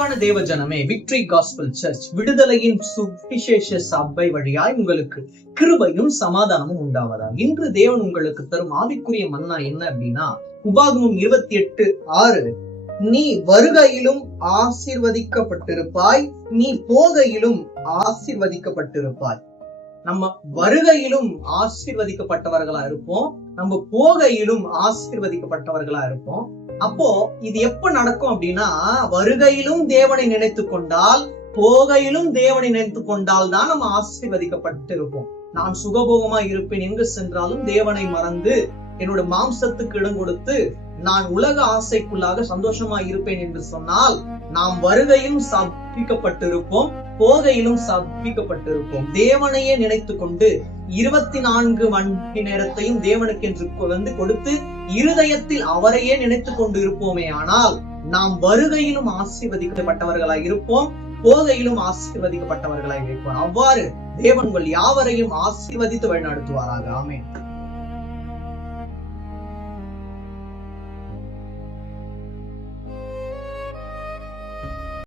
அன்பான தேவ ஜனமே, விக்டரி காஸ்பல் சர்ச் விடுதலையின் சுவிசேஷ சபை வழியாய் உங்களுக்கு கிருபையும் சமாதானமும் உண்டாவதாக. இன்று தேவன் உங்களுக்கு தரும் ஆவிக்குரிய மன்னா என்ன அப்படின்னா, உபாகமம் 28:6, நீ வருகையிலும் ஆசீர்வதிக்கப்பட்டிருப்பாய், நீ போகையிலும் ஆசீர்வதிக்கப்பட்டிருப்பாய். நம்ம வருகையிலும் ஆசீர்வதிக்கப்பட்டவர்களா இருப்போம், நம்ம போகையிலும் ஆசீர்வதிக்கப்பட்டவர்களா இருப்போம். அப்போ இது எப்ப நடக்கும் அப்படின்னா, வருகையிலும் தேவனை நினைத்து கொண்டால், போகையிலும் தேவனை நினைத்து கொண்டால் தான் நம்ம ஆசீர்வதிக்கப்பட்டு இருப்போம். நான் சுகபோகமா இருப்பேன், எங்கு சென்றாலும் தேவனை மறந்து என்னோட மாம்சத்துக்கு இடம் கொடுத்து நான் உலக ஆசைக்குள்ளாக சந்தோஷமா இருப்பேன் என்று சொன்னால், நாம் வருகையும் சபிக்கப்பட்டிருப்போம், போகையிலும் சபிக்கப்பட்டிருப்போம். தேவனையே நினைத்து கொண்டு 24 மணி நேரத்தையும் தேவனுக்கு என்று கொடுத்து இருதயத்தில் அவரையே நினைத்து கொண்டு இருப்போமே ஆனால், நாம் வருகையிலும் ஆசீர்வதிக்கப்பட்டவர்களாய் இருப்போம், போகையிலும் ஆசீர்வதிக்கப்பட்டவர்களாய் இருப்போம். அவ்வாறு தேவன் உங்கள் யாவரையும் ஆசீர்வதித்து வழிநடத்துவாராக. ஆமென்.